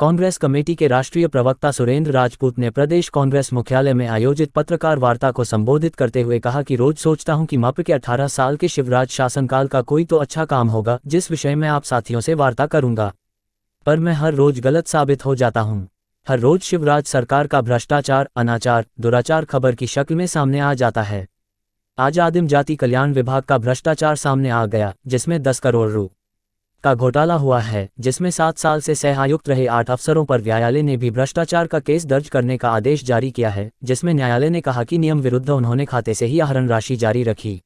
Congress committee के राष्ट्रीय प्रवक्ता सुरेंद्र राजपूत ने प्रदेश कांग्रेस मुख्यालय में आयोजित पत्रकार वार्ता को संबोधित करते हुए कहा कि रोज सोचता हूं कि मात्र के 18 साल के शिवराज शासनकाल का कोई तो अच्छा काम होगा जिस विषय में आप साथियों से वार्ता करूंगा, पर मैं हर रोज गलत साबित हो जाता हूं। हर रोज शिवराज सरकार का भ्रष्टाचार, अनाचार, दुराचार खबर की शक्ल में सामने आ जाता है। आज आदिम जाति कल्याण विभाग का भ्रष्टाचार सामने आ गया, जिसमें 10 करोड़ रु का घोटाला हुआ है, जिसमें 7 साल से सह आयुक्त रहे 8 अफसरों पर न्यायालय ने भी भ्रष्टाचार का केस दर्ज करने का आदेश जारी किया है, जिसमें न्यायालय ने कहा कि नियम विरुद्ध उन्होंने खाते से ही आहरण राशि जारी रखी।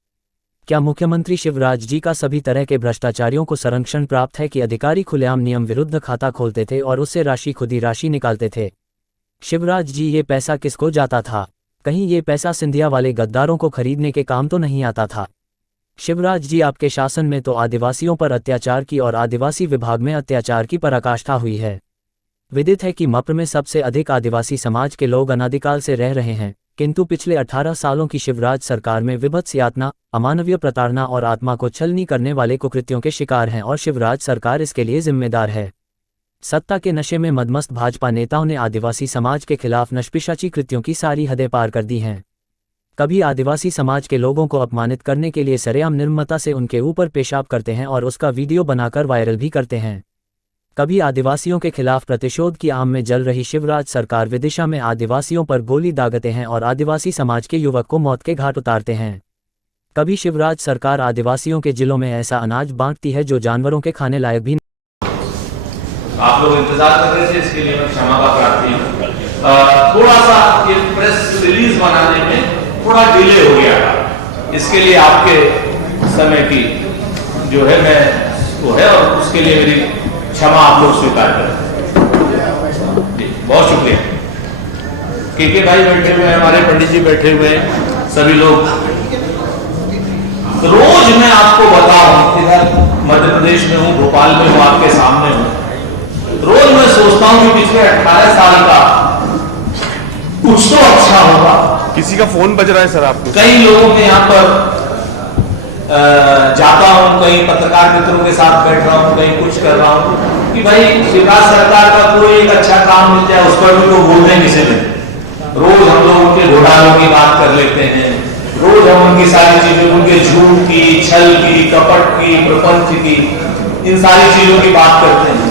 क्या मुख्यमंत्री शिवराज जी का सभी तरह के भ्रष्टाचारियों को संरक्षण प्राप्त है कि अधिकारी खुलेआम नियम विरुद्ध खाता खोलते थे और उससे राशि खुद ही राशि निकालते थे? शिवराज जी, ये पैसा किसको जाता था? कहीं ये पैसा सिंधिया वाले गद्दारों को खरीदने के काम तो नहीं आता था? शिवराज जी, आपके शासन में तो आदिवासियों पर अत्याचार की और आदिवासी विभाग में अत्याचार की पराकाष्ठा हुई है। विदित है कि मप्र में सबसे अधिक आदिवासी समाज के लोग अनादिकाल से रह रहे हैं, किंतु पिछले 18 सालों की शिवराज सरकार में विभत्स यातना, अमानवीय प्रताड़ना और आत्मा को छलनी करने वाले कुकृत्यों के शिकार हैं और शिवराज सरकार इसके लिए जिम्मेदार है। सत्ता के नशे में मदमस्त भाजपा नेताओं ने आदिवासी समाज के खिलाफ नष्पिशाची कृत्यों की सारी हदें पार कर दी हैं। कभी आदिवासी समाज के लोगों को अपमानित करने के लिए सरेआम निर्ममता से उनके ऊपर पेशाब करते हैं और उसका वीडियो बनाकर वायरल भी करते हैं। कभी आदिवासियों के खिलाफ प्रतिशोध की आग में जल रही शिवराज सरकार विदिशा में आदिवासियों पर गोली दागते हैं और आदिवासी समाज के युवक को मौत के घाट उतारते हैं। कभी शिवराज सरकार आदिवासियों के जिलों में ऐसा अनाज बांटती है जो जानवरों के खाने लायक भी नहीं। आप लोग इंतजार कर रहे थे, इसके लिए मैं क्षमा का प्रार्थी हूँ। थोड़ा सा ये प्रेस रिलीज बनाने में थोड़ा डिले हो गया था, इसके लिए आपके समय की जो है मैं वो है और उसके लिए मेरी क्षमा आप लोग स्वीकार करें। बहुत शुक्रिया। के भाई बैठे हुए हैं, हमारे पंडित जी बैठे हुए हैं, सभी लोग। रोज मैं आपको बताऊं, इधर मध्य प्रदेश में हूं, भोपाल में हूं, आपके सामने हूं, रोज मैं सोचता हूं कि पिछले 18 साल का कुछ तो अच्छा होगा। किसी का फोन बज रहा है सर आपको? कई लोगों के यहाँ पर जाता हूँ, कहीं पत्रकार मित्रों के साथ बैठ रहा हूँ, कहीं कुछ कर रहा हूँ कि भाई शिवराज सरकार का कोई एक अच्छा काम मिल जाए, उस पर भी तो बोलने किसे नहीं। रोज हम लोग उनके घोटालों की बात कर लेते हैं, रोज हम उनकी सारी चीजों, उनके झूठ की, छल की, कपट की, प्रपंच की, इन सारी चीजों की बात करते हैं।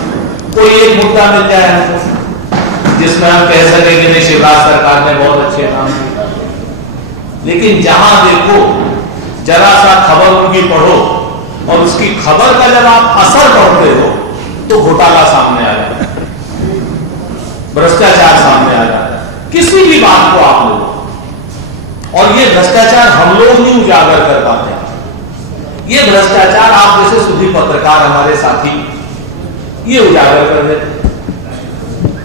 कोई एक मुद्दा मिल जाए हमको जिसमें हम कह सके कि नहीं शिवराज सरकार ने बहुत अच्छे काम किए। लेकिन जहां देखो जरा सा खबर उनकी पढ़ो और उसकी खबर का जब आप असर पढ़ते हो तो घोटाला सामने आ जाता है, भ्रष्टाचार सामने आ जाता है, किसी भी बात को आप लोग। और ये भ्रष्टाचार हम लोग नहीं उजागर कर पाते, ये भ्रष्टाचार आप जैसे सुधी पत्रकार हमारे साथी ये उजागर कर देते।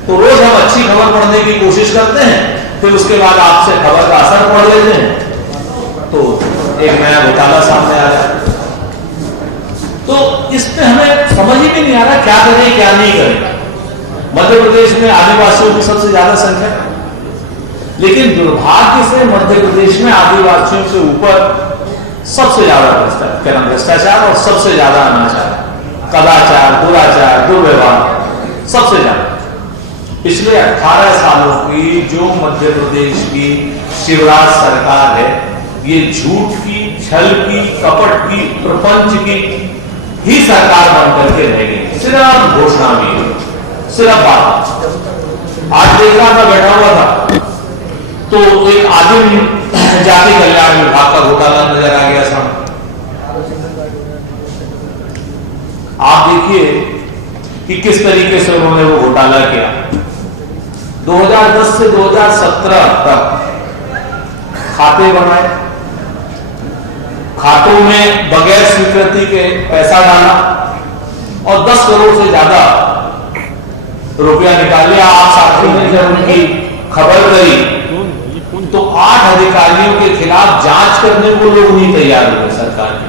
तो रोज हम अच्छी खबर पढ़ने की कोशिश करते हैं, फिर उसके बाद आपसे खबर का असर पढ़ लेते हैं तो एक नया घोटाला सामने आ जाता है। तो इसमें हमें समझ ही नहीं आ रहा क्या करें क्या नहीं करें। मध्य प्रदेश में आदिवासियों की सबसे ज्यादा संख्या, लेकिन दुर्भाग्य से मध्य प्रदेश में आदिवासियों से ऊपर सबसे ज्यादा भ्रष्टाचार और सबसे ज्यादा अनाचार, कदाचार, दुराचार, दुर्व्यवहार सबसे ज्यादा। पिछले 18 सालों की जो मध्य प्रदेश की शिवराज सरकार है, ये झूठ की, छल की, कपट की, प्रपंच की ही सरकार बन करके रह गई। सिर्फ घोषणा भी, सिर्फ बात। आज देख रहा था, बैठा हुआ था तो एक आदिम जाति कल्याण विभाग का घोटाला नजर आ गया सामने। आप देखिए कि किस तरीके से उन्होंने वो घोटाला किया। 2010 से 2017 तक खाते बनाए, खातों में बगैर स्वीकृति के पैसा डाला और 10 करोड़ से ज्यादा रुपया निकाल लिया। आप साथियों ने जब उनकी खबर करी तो 8 अधिकारियों के खिलाफ जांच करने को लोग नहीं तैयार हुए। सरकार ने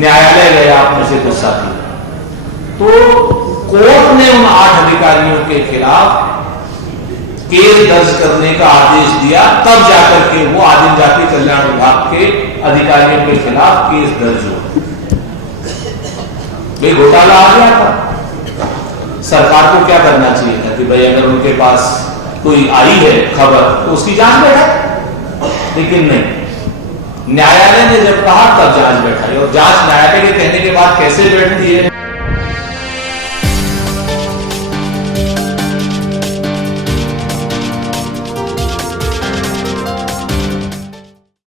न्यायालय गया अपने से कुछ साथी, तो कोर्ट ने उन 8 अधिकारियों के खिलाफ केस दर्ज करने का आदेश दिया, तब जाकर के वो आदिम जाति कल्याण विभाग के अधिकारियों के खिलाफ केस दर्ज हुआ। घोटाला आ गया था। सरकार को क्या करना चाहिए था कि भाई अगर उनके पास कोई आई है खबर तो उसकी जांच बैठाए, लेकिन नहीं, न्यायालय ने जब कहा तब जांच बैठाई, और जांच न्यायालय के कहने के बाद कैसे बैठती है।